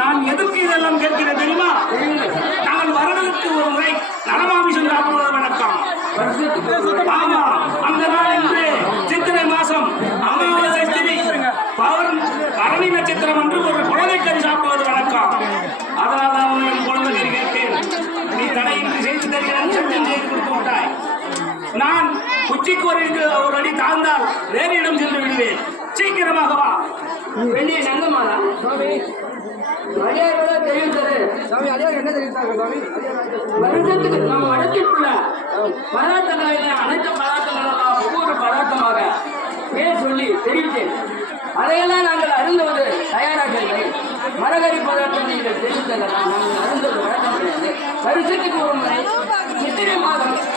நான் எதற்கு இதெல்லாம் கேட்கிறேன் தெரியுமா? நாங்கள் வருடத்துக்கு ஒரு முறை நலமாமிசம் சாப்பிடுவது வணக்கம். ஆமா, அந்த நாள் என்று சித்திரை மாசம் அமாவாசை திதி பரணி நட்சத்திரம் என்று ஒரு குழந்தை கறி சாப்பிடுவது வணக்கம். அதனால் தான் உன்னிடம் குழந்தை கறி கேட்டேன். நீ தடையின்றி செய்து தருகிறேன், சத்தியம் செய்து கொடுத்து விட்டாய். நான் உச்சிக்கு ஒரு அடி தாழ்ந்தால் வேறு இடம் சென்று விடுவேன். சீக்கிரமாக வா. வெளியே நங்கமாதா அடியாரோட தெரிவித்தது சாமி. அடியார் என்ன தெரிவித்தாங்க சாமி? வருஷத்துக்கு நம்ம அடுத்துள்ள பதார்த்தங்களில் அனைத்து பதார்த்தங்களும் ஒவ்வொரு பதார்த்தமாக பேர் சொல்லி தெரிவித்தேன். அதையெல்லாம் நாங்கள் அருந்துவது தயாராக இல்லை. மரகரி பதார்த்தம் நீங்கள் தெரிவித்ததெல்லாம் நாங்கள் அருந்துவது வழக்கம் கிடையாது.